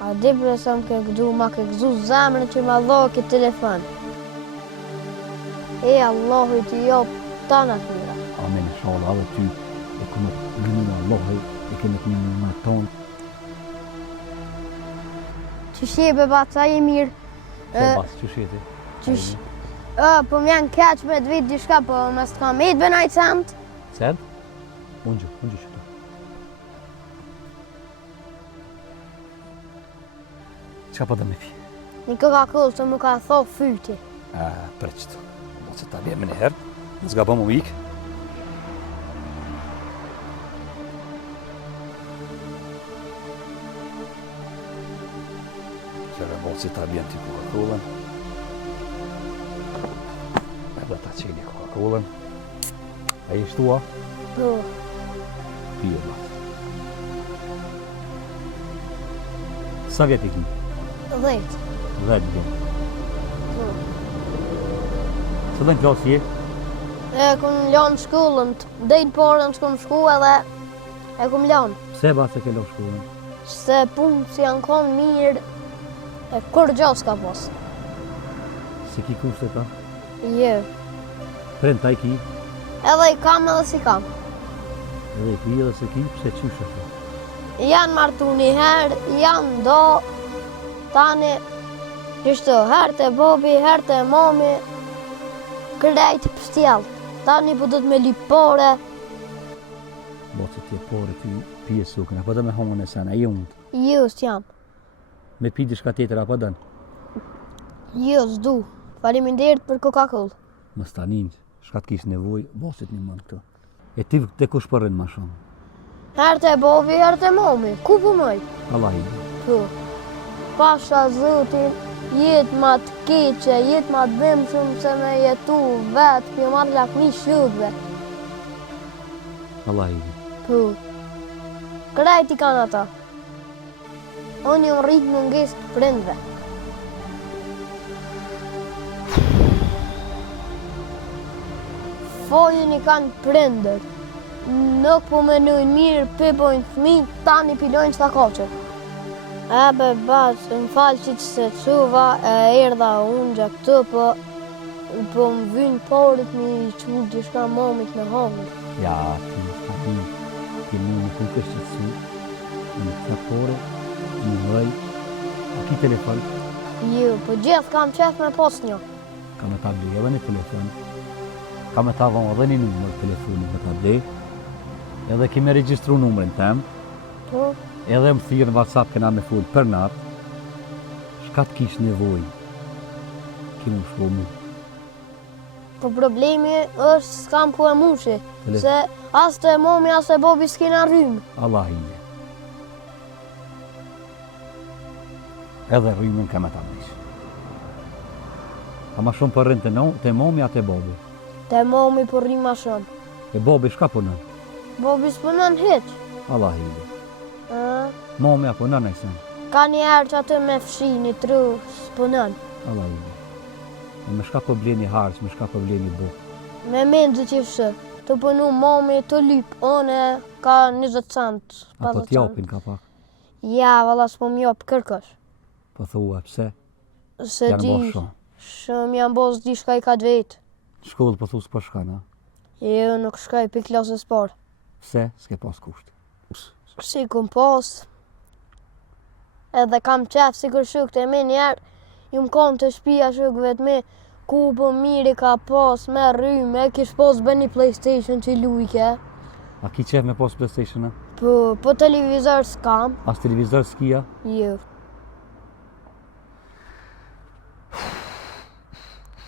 A di për sa më ke gëdu, ma ke gëzu zemrën që ma dho këtë telefon. E Allahu t'i jop tana mira. Amen, inshallah, edhe ty e këmë të gënu Allahu, e këmë të një më tonë. Që shqebe ba ca i mirë. Se basë, që shqeti? Po më janë keq me të vitë dishka, po me s'ka me të bënaj cent. Cent? Unë gjë qëto. Qa po dhe me pi? Një Coca-Cola që më ka tho fyti. Për qëtë. Do që ta bje me një herë, në zga bëmë u ikë. Qërë bo që ta bjem t'i Coca-Cola. E dhe ta qeni Coca-Cola. A i shtua? Po. Pije bla. Sa vjet i ki? 10. 10 vjet. Po. Së dhe në klasë je? E kum lanë shkollën, dhejnë parën që kum shku edhe e kum lanë. Pse ba se ke lo shkollën? Se punë që janë konë mirë, e kur gjas ka pas. Se ki kurse ta? Jo. Prend ta i ki? Edhe i kam edhe si kam. Edhe i ki edhe se ki, pse qyshe ta? Janë martu një herë, janë do, tani, qështu, herë të bobi, herë të mami, krejt pështjell. Tani po do të me lipore. Bo që t'je pore ty pije sukën, apo dhe me homën e sen, a i undë? Jo, s'jam. Me pi diçka tjetër apo dën? Jo, s'du. Faleminderit për Coca-Cola. Më stanin, shka t'kish nevoj, bosit një mënë këtu. E ti të kush përrin ma shumë? Herë të bobi, herë të mami. Ku po mëj? Allah i. Po. Pasha zotin, jetë ma të keqe, jetë ma të bëmë shumë se me jetu vetë, për marrë lakmi shugve. Allah i. Po. Krejt i kanë ata. Unë jam rritë munges të prindve. Fojën i kanë prindër. Nuk po menojnë mirë, pëpojnë fmi, tani pilojnë qëta koqër. Be basë, më falë që se quva, erdha unë gjë këtë, po më vynë porët mi që gjishka momit me hongër. Ja, ti më në kuke shqetsu, në të pore, në mëj, a ki telefon? Jo, po gjithë kam qef me pos një. Ka me ta blej edhe një telefon, ka me ta vonë edhe një numër telefonit me ta blej, edhe ki me registru numërin tem, Po, edhe më thirë në WhatsApp këna me full për natë, shka t'kish nevoj, ki më shko mu. po problemi është s'kam ku e mushi, se as të momi, as të bobi s'kina rrymë. Allah i je. Edhe rrymën ka me ta blish. A ma shumë për rrën të momi a të bobi? Te momi po rrymë ma shumë. E bobi shka punën? Bobi s'punën hiq. Allah i je. A? Momi a punën e sen? Ka një herë që atë me fshi një tru s'punën. Allah i je. E me shka po bleni harç, me shka po bleni bukë. Me mendë që shë, të punu momi të lypë, one ka 20 cent. Apo t'japin ka pak? Ja, valla s'po m'jopë kërkosh. Po thua, pse? Se Janë di, bo shumë. shumë janë bos di shkaj ka vetë. Shkollë po thu s'po shka, na? Jo, nuk shkaj për klasës parë. Pse? S'ke pas kusht. Si kum pas. Edhe kam qef si kur shuk të me njerë, ju m'kom të shpia shuk vetë me, ku po miri ka pas me rrymë, kish pas bë një PlayStation që lujke. A ki qef me pas PlayStation-a? Po televizor s'kam. As televizor s'kia? Jo.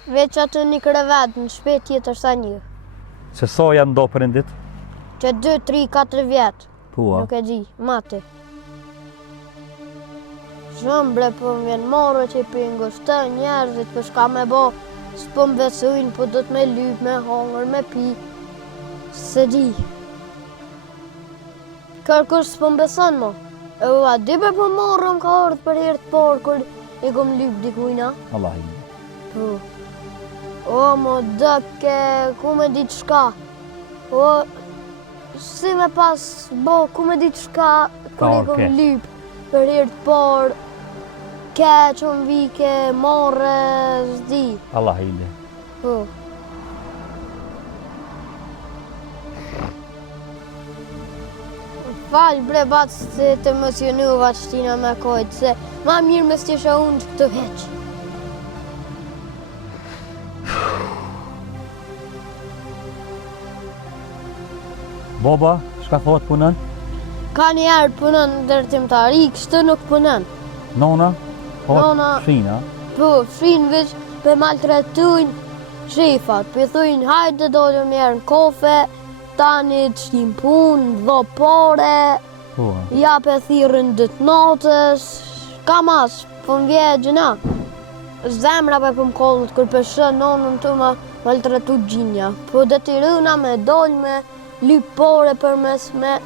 Veç atë një krevet në shpet tjetër sa një. Se sa janë do për ndit? Që 2, 3, 4 vjetë. Po, a? Nuk e di, mati. Shumë bre po më vjen marrë që i pingështë njerëzit për shka me bo, s'po më besujnë, po do të me lypë, me hongër, me pi. Se di. Kërkush s'po më beson mo. E u a di për po marrëm ka ardhë për herë të parë kur i kom lypë dikujna. Allah i. Po. O, mo dëke, ku me ditë shka. O, si me pas bo, ku me ditë shka kur i kom lypë. për herë të parë, keq unë vike, morë, zdi. Allah i le. Po. Falë bre batë se të emocionuva që tina me kojtë, se ma mirë me s'tisha unë që këtë heqë. Baba, shka thot punën? Ka njerë punën ndërtimtari, kështë nuk punën. Nona? Nona. Shina? Po, fshin veç për maltretujnë shefat, për thujnë hajde dojnë njerë në kofe, tani të shtim punë, dho pare, Po. ja për thirën dëtë natës, ka mas, për më vje gjëna. Zemra për më kollët, kër për shën nonën të më maltretu gjinja. Po dhe të rëna me dollë me lyp pare për mes me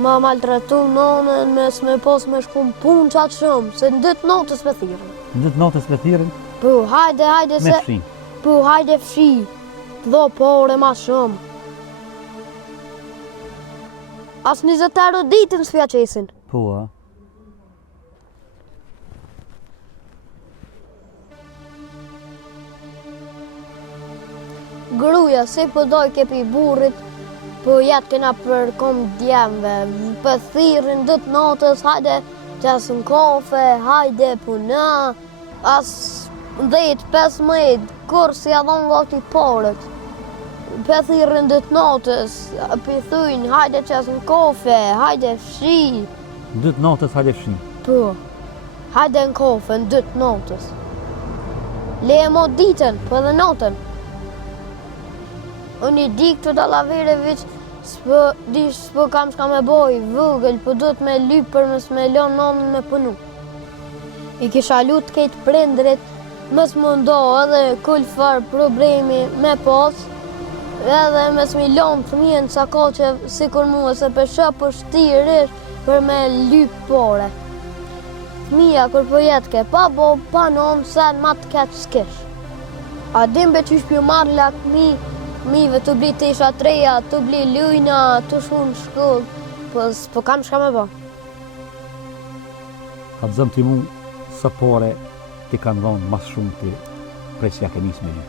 më maltretu nonën, mes me pos me shkum punë qatë shumë, se në dëtë natës për thirën. Në ditë natës për thirën? Po, hajde Me se... fshin. Po, hajde fshi, të dho pare ma shumë. As 20 euro ditën s'fja qesin. Po, a? Gruja, se po doj kepi burrit, po jetë kena për kom djemve, për thirën dëtë natës, hajde qasën kafe, hajde puna, as 10-15, kur si adhon gati parët. Për thirën dëtë natës, për thujnë, hajde qasën kafe, hajde fshi. Dëtë natës hajde fshin. Po, hajde në kafe në dëtë natës. Le e mo ditën, po dhe natën. Unë i di këtë dalavere veç, s'po kam shka me boj, vëgël, po do të me lyp për mës me lonë nonën me punu. I kisha lut kejtë prindrit, mës mundo edhe kull farë problemi me pas, edhe mës mi lonë fëmijën sa ka që sikur mua se për shë për shtirish për me lyp pare. Fëmija kur po jetë ke pa bo, pa nonë, sen ma të keqë s'kish. A dimbe që shpju marrë lakmi, mive të bli tisha treja, të bli lujna, të shku në shkollë, po s'po kam shka me bo. Ka të zëmë të mu, së pare ti kanë dhonë mas shumë të prej që ja ke njës me një.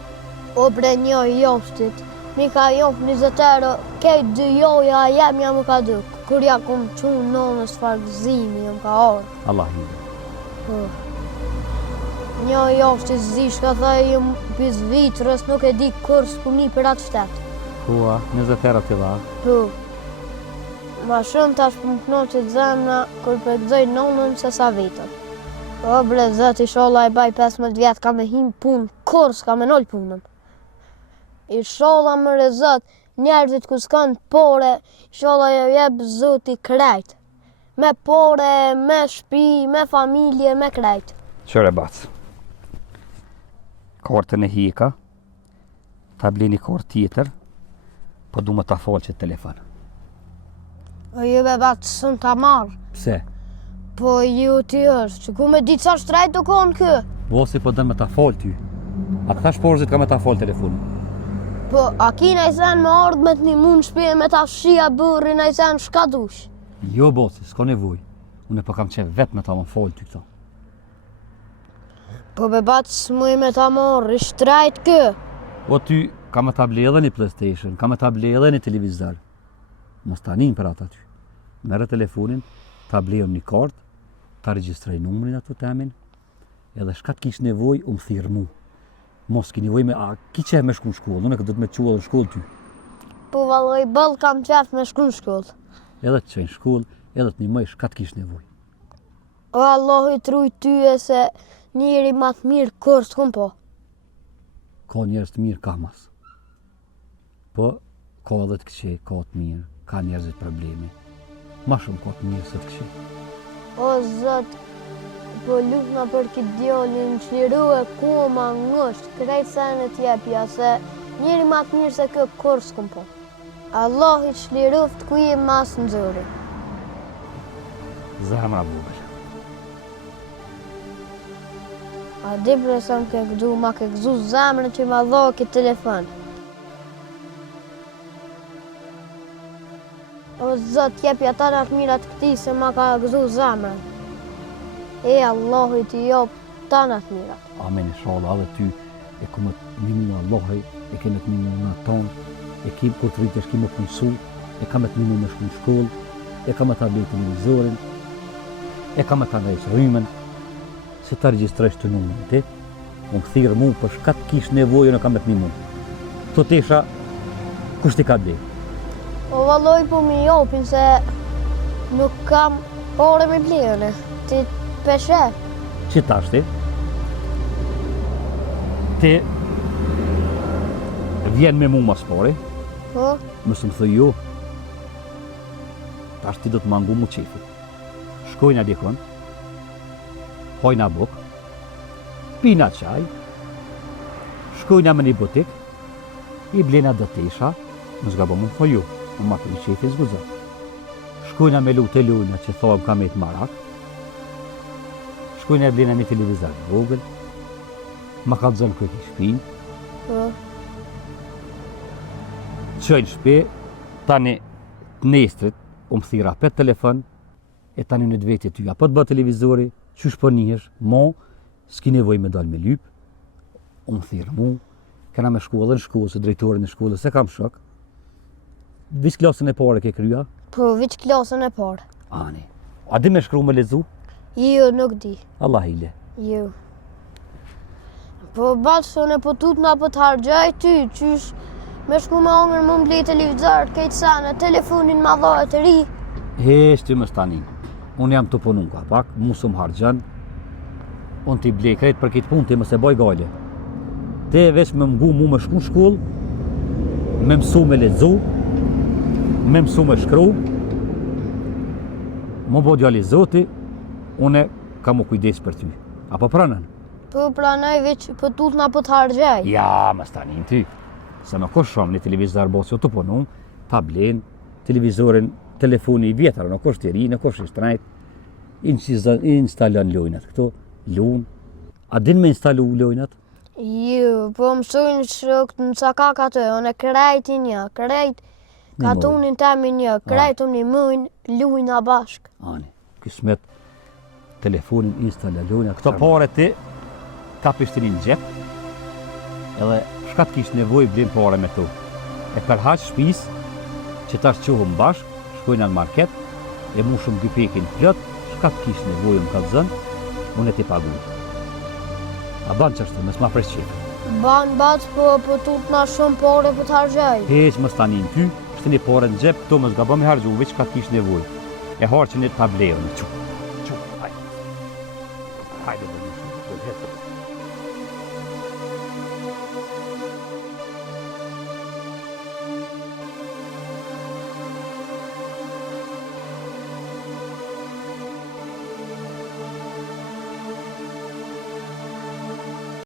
O bre një joshtit, mi ka josh 20 euro, kejt dy joja jem ja më ka duk. Kur ja kum qunë nonës fargëzimi, jam ka orë. Allah i le. Po. Një joshtit zish ka thaj jëm pis vitrës, nuk e di kur s'puni për atë shtetë. Po, a? 20 euro të dha. Po. Ma shumë tash për më knoqet zemna, kur për gëzoj nonën se sa vitër. O bre, zët, isholla i baj 15 vjetë, ka me him punë, kur s'ka me nol punën. Isholla më re zët, njerëzit ku s'kan pore, isholla jo jeb zoti krejt. Me pore, me shpi, me familje, me krejt. Qëre bacë. Kortën e hika, ta blini kort tjetër, po du me ta falë që telefon. O ju be batë sën ta marrë, Pse? po ju ti është, që ku me ditë sa shtrejt të konë kë. Bosi po dënë me ta falë ty. A këta shporzit ka me ta falë telefonin. Po, a ki na i sen me ardhë me të një mund shpje me ta shia burri na i sen shka dush. Jo, bosi, s'ka nevoj. Unë po kam qenë vetë me ta më falë ty këto. Po be batë s'muj me ta marrë, i shtrejt kë. O ty, ka me ta ble edhe një PlayStation, ka me ta ble edhe një televizor. Mos ta nin për ata ty. Merë telefonin, ta blejon një kartë, ta regjistrej numrin ato temin, edhe shka t'kish nevoj, më thirë mu. Mos ki nevoj me, a ki qef me shku në shkollë, unë e këtë do të me qua dhe në shkollë ty. Po valoj bëll kam qef me shku në shkollë. Edhe të qenë shkollë, edhe të një mëj shka t'kish nevoj. O Allah i truj tyje se njëri ma të mirë kur s'kum po. Ka njerëz të mirë, ka mas. Po, ka edhe të këqej, ka të mirë, ka njerëzit problemi. Ma shumë ka të mirë se të këqej. O zët, po lufna për këtë djallin, qliru e koma ngësht, krejt senet jepja, se njëri ma të mirë se kë kur s'kum po. Allah i qliruft ku i mas në zëri. Zemra vogël. A di presën ke këdu, ma ke gëzu zemrën që ma dho këtë telefon. O zët, jepja ta në të mirat këti se ma ka gëzu zemrën. E Allahu t'i jop tanat mirat. Amen, inshallah, edhe ty e këmë të mimu Allahi, e kemë të mimu në tonë, e kim kur të rritesh kimë punësu, e kam të mimu me shku në shkollë, e kam të abli televizorin, e kam të ndajsh rrymen, se ta regjistresh të numrin ti, më këthirë mu për shkat kish nevojën e kam të mimu. Të tesha, kush ti ka bli? O valloj po mi jopin se nuk kam ore me blene, ti peshe. Që tash ti? Ti vjen me mu mas pari, Po, mësë më thë jo, tash ti do të mangu mu qefi. Shkojna dikon, hojna buk, pina qaj, shkojna me një butik, i blena do tesha, më zgabo më thë jo, më marrë një qefi zguza. Shkojna me lutë e lujna që thohem ka me të marak, shkojna e blena një televizor në vogël, ma ka të zënë kërë i shpinë, po, qëjnë shpe, tani të nestrit, më thira për telefon, e tani në dveti ty, apo të bë televizori, qysh po njëhesh, mo, s'ki nevoj me dal me lyp, më thirë mu, kena me shkollë, në shkollë, se drejtorin e shkollës, se kam shok, vis klasën e pare ke krya, po viç klasën e parë. ani, a di me shkru me lezu? Jo, nuk di. Allah hile. Jo. Po balsone po tutna po të hargjaj ty, qysh me shku me ongër më mblej televizor, kejtë sana, telefonin ma dhoja të ri. Hesh ti më stani, unë jam të punu ka pak, mu së më hargjën, unë t'i blej krejt për këtë punë ti më se boj gale. Te veç me mgu mu me shku në shkollë, me mësu me lezu, me mësu me shkru, më bo djali zoti, une ka mu kujdes për ty. Apo pranën? Po pranaj veç po tutna po të hargjaj. Ja, më stani ty. Se më kosh shumë një televizor bosi të punu, ta blen, televizorin, telefoni i vjetër, në kosh të ri, në kosh i shtrajt, instalon lojnat këto, lun. A din me instalu lojnat? Jo, po mësojnë shokët në cakak atë, unë krejt i një, krejt katunin temi një, krejt unë i mëjnë lujna bashk. Ani, kismet telefonin instala lojnat. Këto pare ti, ka pishtin në gjep, edhe shkat kish nevoj blin pare me to. E përhaq shpis, që tash qohëm bashk, shkojna në market, e mushëm gypekin plot, shkat kish nevoj më ka të zënë, unë e ti pagu. A ban qashtu, mes ma pres qepë. Ban bac po tutna shumë pare po të hargjaj. Heq më stanin ty, shtini pare në gjep, këto më zgabëm i hargju, veç ka kish nevoj. E harqin e tableon, hajde. Hajde,